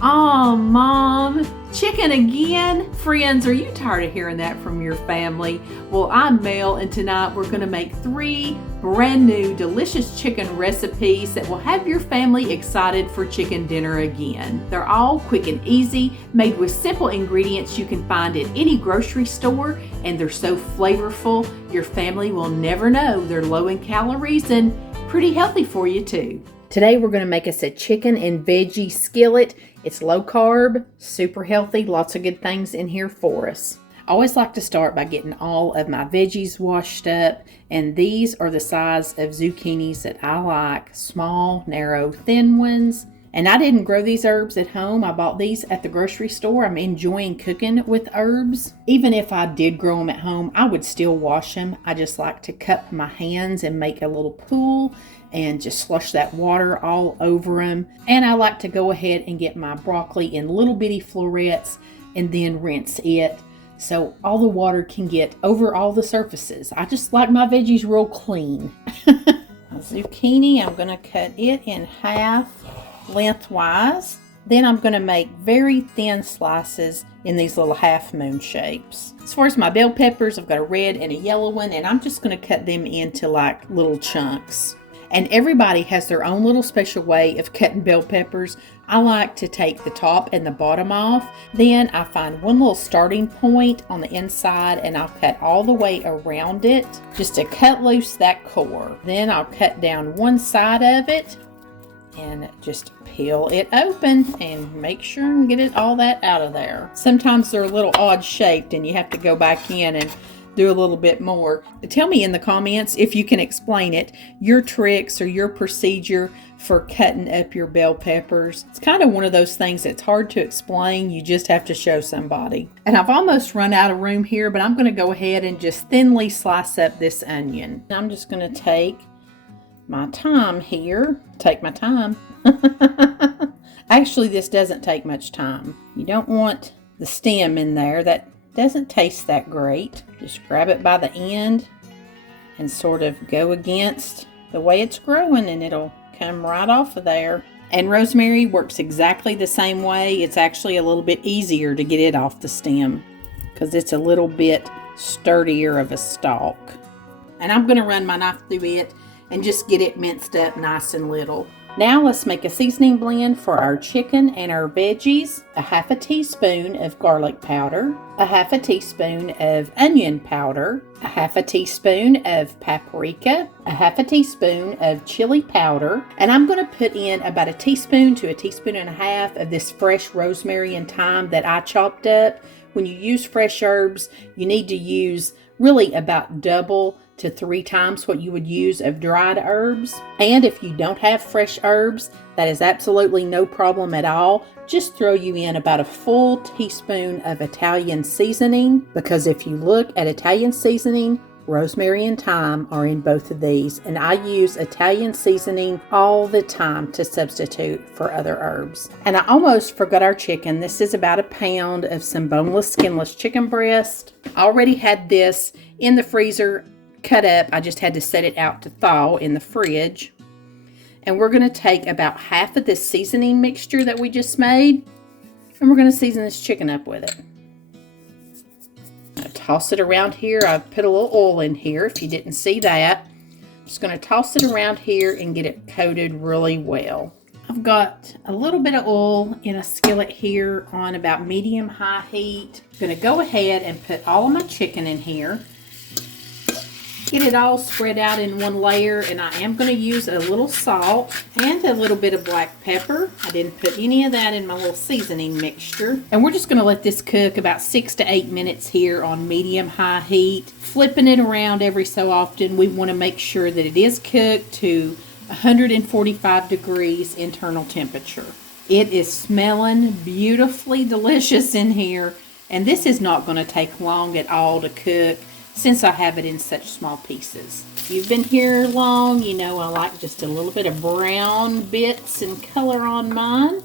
Oh, Mom, chicken again? Friends, are you tired of hearing that from your family? Well, I'm Mel, and tonight we're going to make 3 brand new delicious chicken recipes that will have your family excited for chicken dinner again. They're all quick and easy, made with simple ingredients you can find at any grocery store, and they're so flavorful, your family will never know they're low in calories and pretty healthy for you too. Today we're going to make us a chicken and veggie skillet. It's low carb, super healthy, lots of good things in here for us. I always like to start by getting all of my veggies washed up, and these are the size of zucchinis that I like, small, narrow, thin ones. And I didn't grow these herbs at home. I bought these at the grocery store. I'm enjoying cooking with herbs. Even if I did grow them at home, I would still wash them. I just like to cup my hands and make a little pool and just slush that water all over them. And I like to go ahead and get my broccoli in little bitty florets and then rinse it so all the water can get over all the surfaces. I just like my veggies real clean. Zucchini, I'm going to cut it in half lengthwise. Then I'm going to make very thin slices in these little half moon shapes. As far as my bell peppers, I've got a red and a yellow one, and I'm just going to cut them into like little chunks. And everybody has their own little special way of cutting bell peppers. I like to take the top and the bottom off. Then I find one little starting point on the inside and I'll cut all the way around it just to cut loose that core. Then I'll cut down one side of it and just peel it open and make sure and get all that out of there. Sometimes they're a little odd shaped and you have to go back in and do a little bit more. Tell me in the comments if you can explain it, your tricks or your procedure for cutting up your bell peppers. It's kind of one of those things that's hard to explain. You just have to show somebody. And I've almost run out of room here, but I'm going to go ahead and just thinly slice up this onion. I'm just going to take my time here. Take my time. Actually, this doesn't take much time. You don't want the stem in there. That doesn't taste that great. Just grab it by the end and sort of go against the way it's growing and it'll come right off of there. And rosemary works exactly the same way. It's actually a little bit easier to get it off the stem because it's a little bit sturdier of a stalk. And I'm going to run my knife through it and just get it minced up nice and little. Now let's make a seasoning blend for our chicken and our veggies. A half a teaspoon of garlic powder, a half a teaspoon of onion powder, a half a teaspoon of paprika, a half a teaspoon of chili powder, and I'm going to put in about a teaspoon to a teaspoon and a half of this fresh rosemary and thyme that I chopped up. When you use fresh herbs, you need to use really about double to 3 times what you would use of dried herbs. And if you don't have fresh herbs, that is absolutely no problem at all. Just throw you in about a full teaspoon of Italian seasoning, because if you look at Italian seasoning, rosemary and thyme are in both of these, and I use Italian seasoning all the time to substitute for other herbs. And I almost forgot our chicken. This is about a pound of some boneless, skinless chicken breast. I already had this in the freezer cut up. I just had to set it out to thaw in the fridge. And we're going to take about half of this seasoning mixture that we just made, and we're going to season this chicken up with it. I toss it around here. I've put a little oil in here if you didn't see that. I'm just going to toss it around here and get it coated really well. I've got a little bit of oil in a skillet here on about medium-high heat. I'm going to go ahead and put all of my chicken in here. Get it all spread out in one layer, and I am going to use a little salt and a little bit of black pepper. I didn't put any of that in my little seasoning mixture. And we're just going to let this cook about 6 to 8 minutes here on medium-high heat. Flipping it around every so often. We want to make sure that it is cooked to 145 degrees internal temperature. It is smelling beautifully delicious in here, and this is not going to take long at all to cook, since I have it in such small pieces. If you've been here long, you know I like just a little bit of brown bits and color on mine.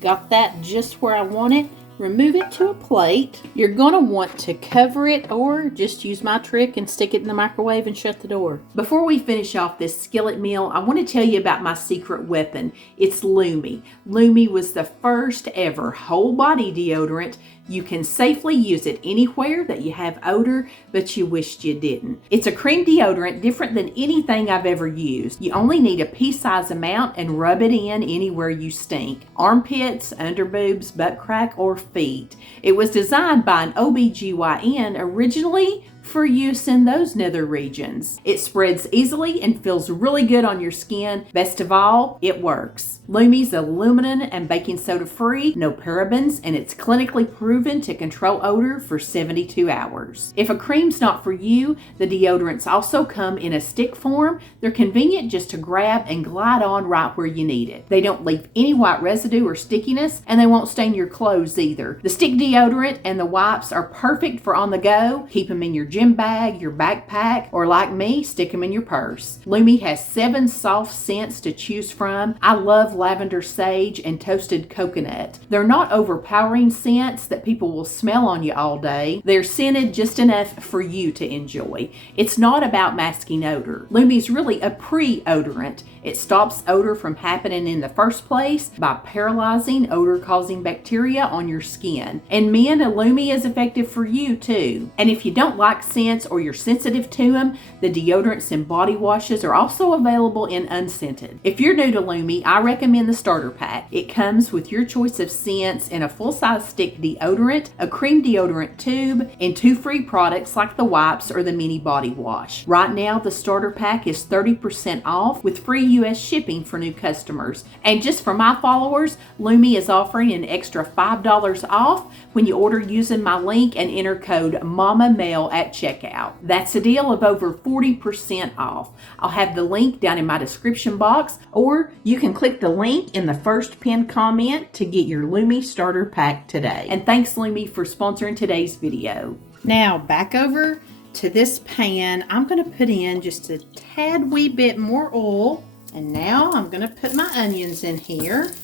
Got that just where I want it. Remove it to a plate. You're going to want to cover it or just use my trick and stick it in the microwave and shut the door. Before we finish off this skillet meal, I want to tell you about my secret weapon. It's Lumi. Lumi was the first ever whole body deodorant. You can safely use it anywhere that you have odor, but you wished you didn't. It's a cream deodorant different than anything I've ever used. You only need a pea-size amount and rub it in anywhere you stink. Armpits, underboobs, butt crack, or feet. It was designed by an OBGYN originally for use in those nether regions. It spreads easily and feels really good on your skin. Best of all, it works. Lumi's aluminum and baking soda free, no parabens, and it's clinically proven to control odor for 72 hours. If a cream's not for you, the deodorants also come in a stick form. They're convenient just to grab and glide on right where you need it. They don't leave any white residue or stickiness, and they won't stain your clothes either. The stick deodorant and the wipes are perfect for on the go. Keep them in your gym bag, your backpack, or like me, stick them in your purse. Lumi has 7 soft scents to choose from. I love lavender sage and toasted coconut. They're not overpowering scents that people will smell on you all day. They're scented just enough for you to enjoy. It's not about masking odor. Lumi's really a pre-odorant. It stops odor from happening in the first place by paralyzing odor-causing bacteria on your skin. And men, a Lumi is effective for you too. And if you don't like scents or you're sensitive to them, the deodorants and body washes are also available in unscented. If you're new to Lumi, I recommend the starter pack. It comes with your choice of scents in a full-size stick deodorant, a cream deodorant tube, and 2 free products like the wipes or the mini body wash. Right now, the starter pack is 30% off with free U.S. shipping for new customers. And just for my followers, Lumi is offering an extra $5 off when you order using my link and enter code MOMMAMAIL at checkout. That's a deal of over 40% off. I'll have the link down in my description box, or you can click the link in the first pinned comment to get your Lumi starter pack today. And thanks Lumi for sponsoring today's video. Now back over to this pan. I'm going to put in just a tad wee bit more oil. And now I'm going to put my onions in here.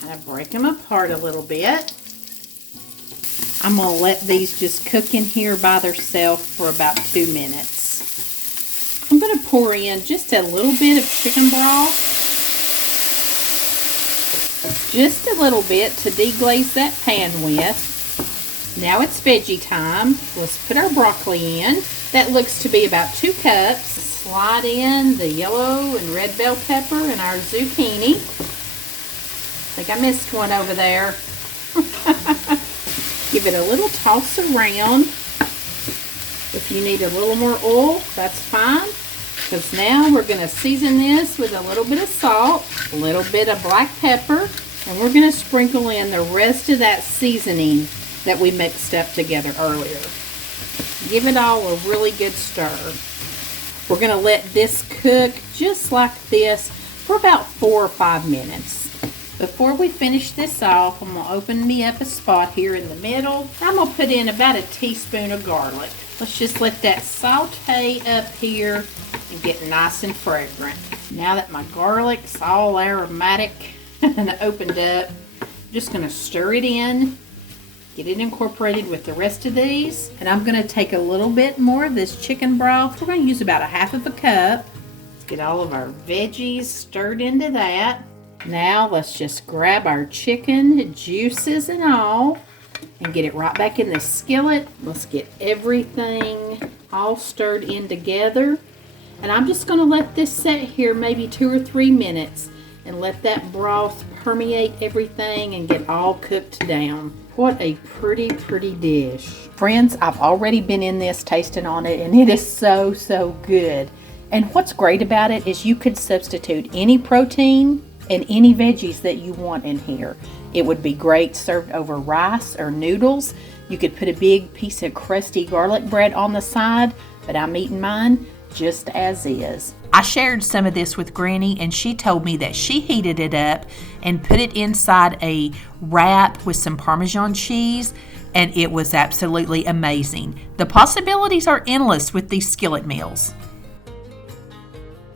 Kind of break them apart a little bit. I'm going to let these just cook in here by themselves for about 2 minutes. I'm going to pour in just a little bit of chicken broth. Just a little bit to deglaze that pan with. Now it's veggie time. Let's put our broccoli in. That looks to be about 2 cups. Slide in the yellow and red bell pepper and our zucchini. I think I missed one over there. Give it a little toss around. If you need a little more oil, that's fine. Because now we're going to season this with a little bit of salt, a little bit of black pepper, and we're going to sprinkle in the rest of that seasoning that we mixed up together earlier. Give it all a really good stir. We're going to let this cook just like this for about 4 or 5 minutes. Before we finish this off, I'm going to open me up a spot here in the middle. I'm going to put in about a teaspoon of garlic. Let's just let that saute up here and get nice and fragrant. Now that my garlic's all aromatic and opened up, I'm just going to stir it in. Get it incorporated with the rest of these. And I'm going to take a little bit more of this chicken broth. We're going to use about 1/2 cup. Let's get all of our veggies stirred into that. Now let's just grab our chicken, juices and all, and get it right back in the skillet. Let's get everything all stirred in together. And I'm just going to let this set here maybe 2 or 3 minutes and let that broth permeate everything and get all cooked down. What a pretty, pretty dish. Friends, I've already been in this tasting on it, and it is so, so good. And what's great about it is you could substitute any protein and any veggies that you want in here. It would be great served over rice or noodles. You could put a big piece of crusty garlic bread on the side, but I'm eating mine just as is. I shared some of this with Granny, and she told me that she heated it up and put it inside a wrap with some Parmesan cheese, and it was absolutely amazing. The possibilities are endless with these skillet meals.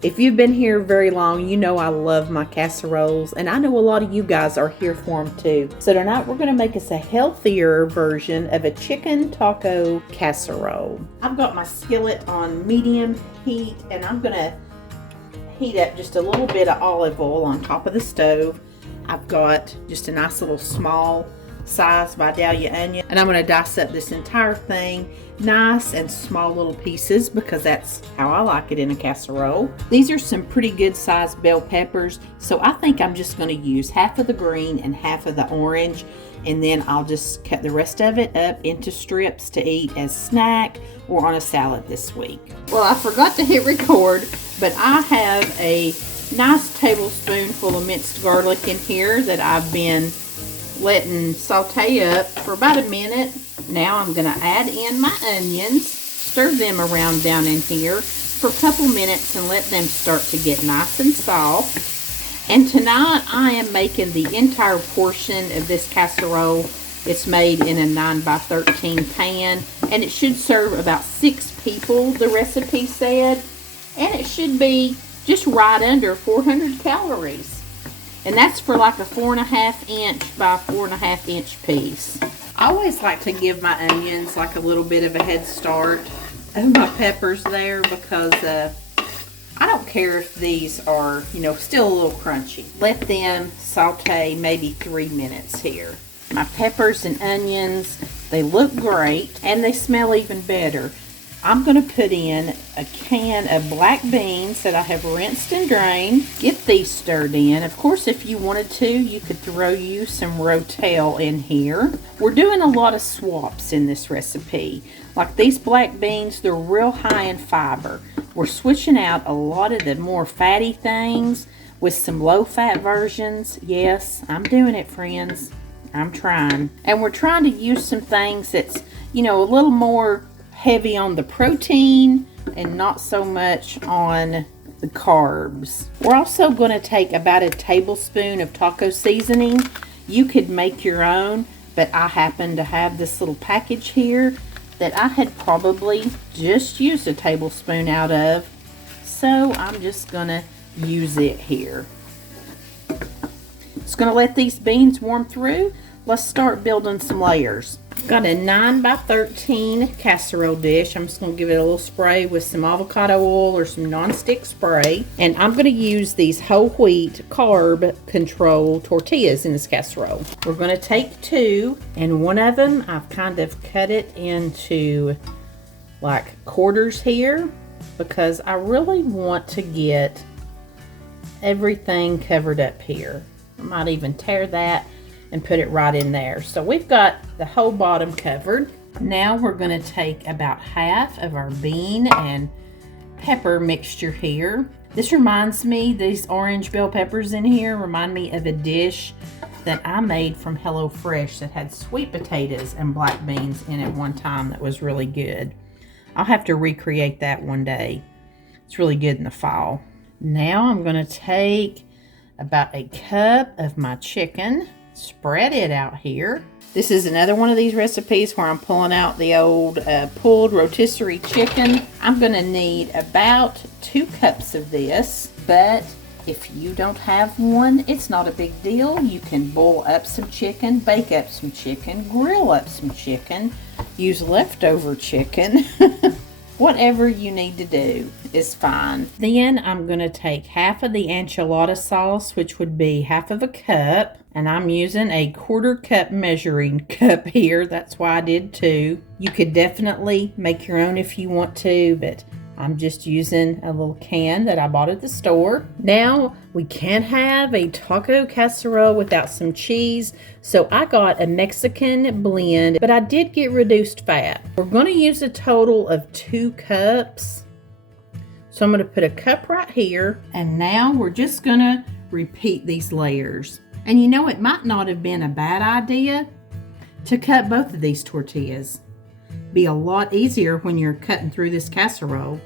If you've been here very long, you know I love my casseroles, and I know a lot of you guys are here for them too. So tonight we're going to make us a healthier version of a chicken taco casserole. I've got my skillet on medium heat, and I'm going to heat up just a little bit of olive oil on top of the stove. I've got just a nice little small size Vidalia onion, and I'm going to dice up this entire thing nice and small little pieces because that's how I like it in a casserole. These are some pretty good sized bell peppers, so I think I'm just going to use half of the green and half of the orange, and then I'll just cut the rest of it up into strips to eat as snack or on a salad this week. Well, I forgot to hit record, but I have a nice tablespoonful of minced garlic in here that I've been letting saute up for about a minute. Now I'm going to add in my onions, stir them around down in here for a couple minutes and let them start to get nice and soft. And tonight I am making the entire portion of this casserole. It's made in a 9x13 pan, and it should serve about 6 people, the recipe said, and it should be just right under 400 calories. And that's for like a 4.5 inch by 4.5 inch piece. I always like to give my onions like a little bit of a head start of my peppers there because I don't care if these are, still a little crunchy. Let them saute maybe 3 minutes here. My peppers and onions, they look great and they smell even better. I'm going to put in a can of black beans that I have rinsed and drained. Get these stirred in. Of course, if you wanted to, you could throw you some Rotel in here. We're doing a lot of swaps in this recipe. Like these black beans, they're real high in fiber. We're switching out a lot of the more fatty things with some low-fat versions. Yes, I'm doing it, friends. I'm trying. And we're trying to use some things that's, a little more heavy on the protein and not so much on the carbs. We're also going to take about a tablespoon of taco seasoning. You could make your own, but I happen to have this little package here that I had probably just used a tablespoon out of, so I'm just going to use it here. Just going to let these beans warm through. Let's start building some layers. Got a 9x13 casserole dish. I'm just going to give it a little spray with some avocado oil or some nonstick spray. And I'm going to use these whole wheat carb control tortillas in this casserole. We're going to take 2, and one of them I've kind of cut it into like quarters here because I really want to get everything covered up here. I might even tear that and put it right in there. So we've got the whole bottom covered. Now we're going to take about half of our bean and pepper mixture here. This reminds me, these orange bell peppers in here remind me of a dish that I made from HelloFresh that had sweet potatoes and black beans in it one time that was really good. I'll have to recreate that one day. It's really good in the fall. Now I'm going to take about a cup of my chicken, spread it out here. This is another one of these recipes where I'm pulling out the old pulled rotisserie chicken. I'm going to need about 2 cups of this, but if you don't have one, it's not a big deal. You can boil up some chicken, bake up some chicken, grill up some chicken, use leftover chicken. Whatever you need to do is fine. Then I'm going to take half of the enchilada sauce, which would be half of a cup. And I'm using a 1/4 cup measuring cup here. That's why I did 2. You could definitely make your own if you want to, but I'm just using a little can that I bought at the store. Now, we can't have a taco casserole without some cheese, so I got a Mexican blend, but I did get reduced fat. We're going to use a total of 2 cups. So I'm going to put a cup right here, and now we're just going to repeat these layers. And it might not have been a bad idea to cut both of these tortillas. Be a lot easier when you're cutting through this casserole.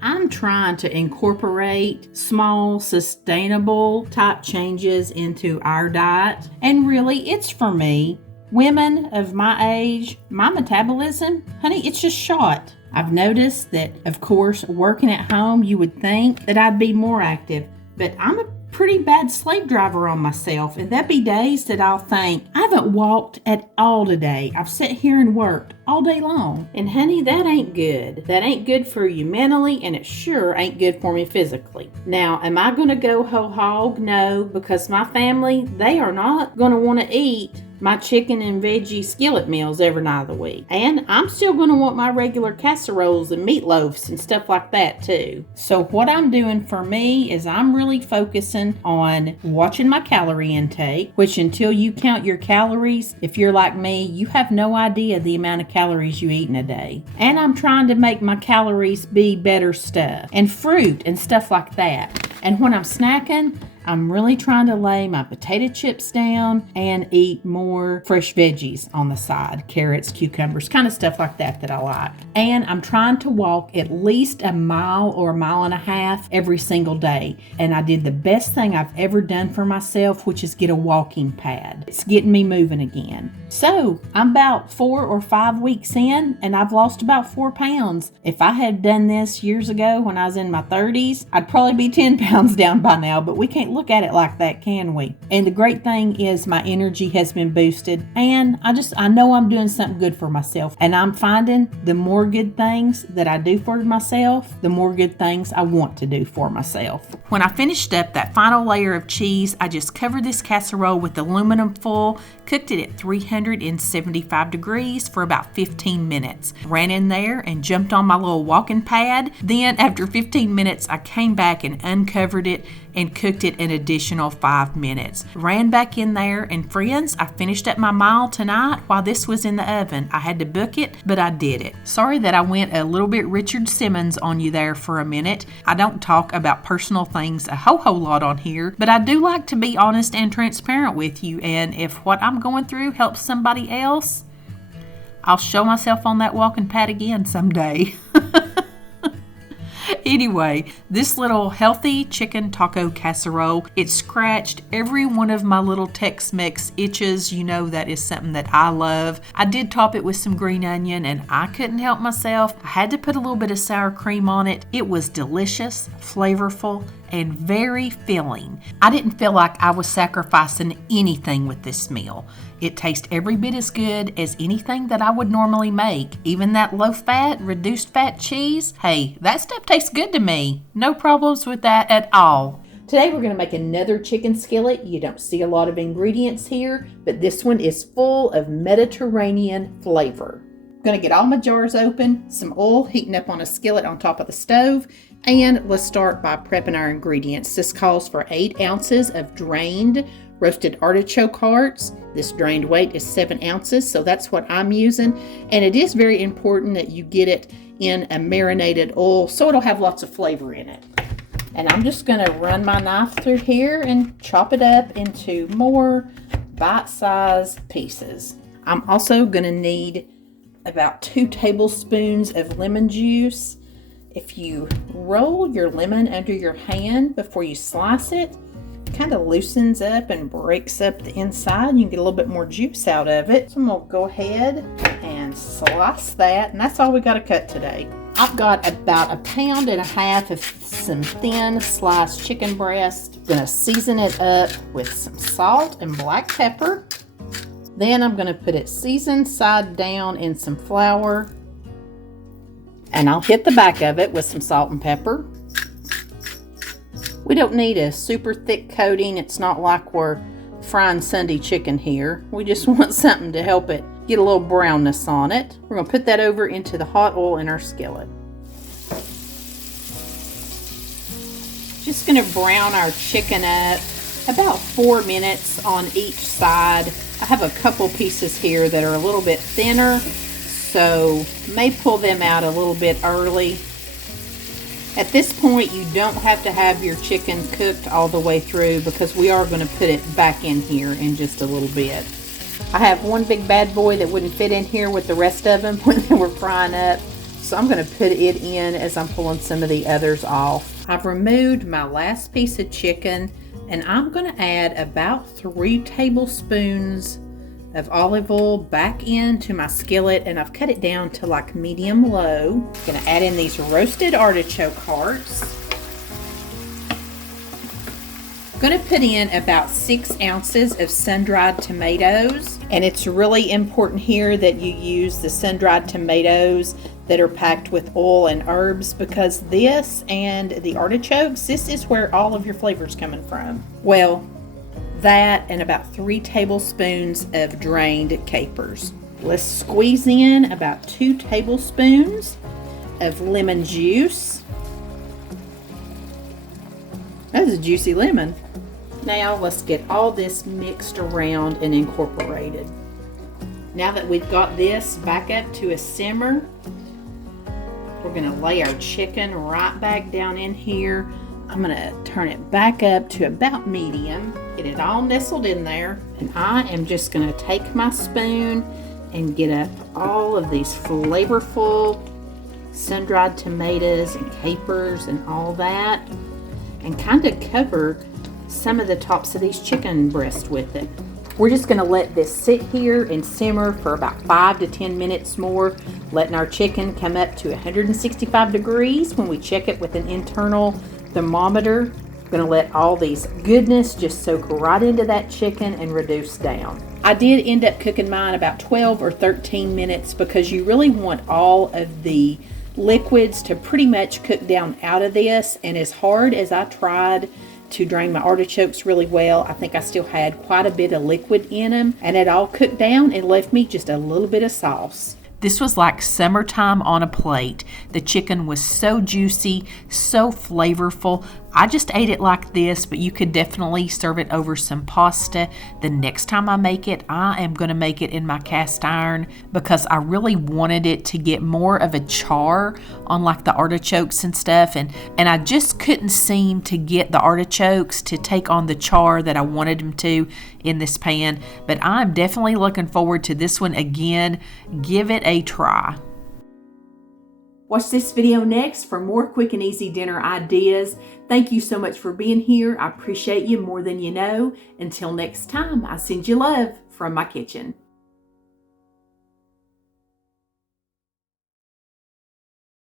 I'm trying to incorporate small, sustainable type changes into our diet, and really it's for me. Women of my age, my metabolism, honey, it's just shot. I've noticed that, of course, working at home, you would think that I'd be more active, but I'm a pretty bad slave driver on myself, and there'd be days that I'll think, I haven't walked at all today. I've sat here and worked all day long. And honey, that ain't good. That ain't good for you mentally, and it sure ain't good for me physically. Now, am I going to go whole hog? No, because my family, they are not going to want to eat my chicken and veggie skillet meals every night of the week. And I'm still going to want my regular casseroles and meatloafs and stuff like that too. So what I'm doing for me is I'm really focusing on watching my calorie intake, which until you count your calories, if you're like me, you have no idea the amount of calories you eat in a day. And I'm trying to make my calories be better stuff and fruit and stuff like that. And when I'm snacking, I'm really trying to lay my potato chips down and eat more fresh veggies on the side. Carrots, cucumbers, kind of stuff like that I like. And I'm trying to walk at least a mile or a mile and a half every single day. And I did the best thing I've ever done for myself, which is get a walking pad. It's getting me moving again. So I'm about 4 or 5 weeks in, and I've lost about 4 pounds. If I had done this years ago when I was in my 30s, I'd probably be 10 pounds down by now, but we can't look at it like that, can we? And the great thing is my energy has been boosted, and I know I'm doing something good for myself, and I'm finding the more good things that I do for myself, the more good things I want to do for myself. When I finished up that final layer of cheese, I just covered this casserole with aluminum foil, cooked it at 375 degrees for about 15 minutes. Ran in there and jumped on my little walking pad. Then after 15 minutes, I came back and uncovered it and cooked it an additional 5 minutes. Ran back in there, and friends, I finished up my mile tonight while this was in the oven. I had to book it, but I did it. Sorry that I went a little bit Richard Simmons on you there for a minute. I don't talk about personal things a whole lot on here, but I do like to be honest and transparent with you, and if what I'm going through helps somebody else, I'll show myself on that walking pad again someday. Anyway, this little healthy chicken taco casserole, it scratched every one of my little Tex-Mex itches. You know that is something that I love. I did top it with some green onion, and I couldn't help myself. I had to put a little bit of sour cream on it. It was delicious, flavorful, and very filling. I didn't feel like I was sacrificing anything with this meal. It tastes every bit as good as anything that I would normally make. Even that low-fat, reduced-fat cheese, hey, that stuff tastes good to me. No problems with that at all. Today we're going to make another chicken skillet. You don't see a lot of ingredients here, but this one is full of Mediterranean flavor. I'm going to get all my jars open, some oil heating up on a skillet on top of the stove, and let's start by prepping our ingredients. This calls for 8 ounces of drained roasted artichoke hearts. This drained weight is 7 ounces, so that's what I'm using. And it is very important that you get it in a marinated oil so it'll have lots of flavor in it. And I'm just going to run my knife through here and chop it up into more bite-sized pieces. I'm also going to need about 2 tablespoons of lemon juice. If you roll your lemon under your hand before you slice it, kind of loosens up and breaks up the inside. You can get a little bit more juice out of it. So I'm going to go ahead and slice that, and that's all we got to cut today. I've got about 1.5 pounds of some thin sliced chicken breast. I'm going to season it up with some salt and black pepper. Then I'm going to put it seasoned side down in some flour, and I'll hit the back of it with some salt and pepper. We don't need a super thick coating. It's not like we're frying Sunday chicken here. We just want something to help it get a little brownness on it. We're going to put that over into the hot oil in our skillet. Just going to brown our chicken up about 4 minutes on each side. I have a couple pieces here that are a little bit thinner, so may pull them out a little bit early. At this point, you don't have to have your chicken cooked all the way through because we are going to put it back in here in just a little bit. I have one big bad boy that wouldn't fit in here with the rest of them when they were frying up, so I'm going to put it in as I'm pulling some of the others off. I've removed my last piece of chicken, and I'm going to add about 3 tablespoons of olive oil back into my skillet, and I've cut it down to like medium low. I'm gonna add in these roasted artichoke hearts. I'm gonna put in about 6 ounces of sun-dried tomatoes, and it's really important here that you use the sun-dried tomatoes that are packed with oil and herbs, because this and the artichokes, this is where all of your flavors coming from. Well, that and about 3 tablespoons of drained capers. Let's squeeze in about 2 tablespoons of lemon juice. That is a juicy lemon. Now let's get all this mixed around and incorporated. Now that we've got this back up to a simmer, we're gonna lay our chicken right back down in here. I'm gonna turn it back up to about medium, get it all nestled in there, and I am just gonna take my spoon and get up all of these flavorful sun-dried tomatoes and capers and all that, and kind of cover some of the tops of these chicken breasts with it. We're just gonna let this sit here and simmer for about 5 to 10 minutes more, letting our chicken come up to 165 degrees when we check it with an internal thermometer. I'm gonna let all these goodness just soak right into that chicken and reduce down. I did end up cooking mine about 12 or 13 minutes because you really want all of the liquids to pretty much cook down out of this, and as hard as I tried to drain my artichokes really well, I think I still had quite a bit of liquid in them, and it all cooked down and left me just a little bit of sauce. This was like summertime on a plate. The chicken was so juicy, so flavorful. I just ate it like this, but you could definitely serve it over some pasta. The next time I make it, I am going to make it in my cast iron because I really wanted it to get more of a char on like the artichokes and stuff. And I just couldn't seem to get the artichokes to take on the char that I wanted them to in this pan. But I'm definitely looking forward to this one again. Give it a try. Watch this video next for more quick and easy dinner ideas. Thank you so much for being here. I appreciate you more than you know. Until next time, I send you love from my kitchen.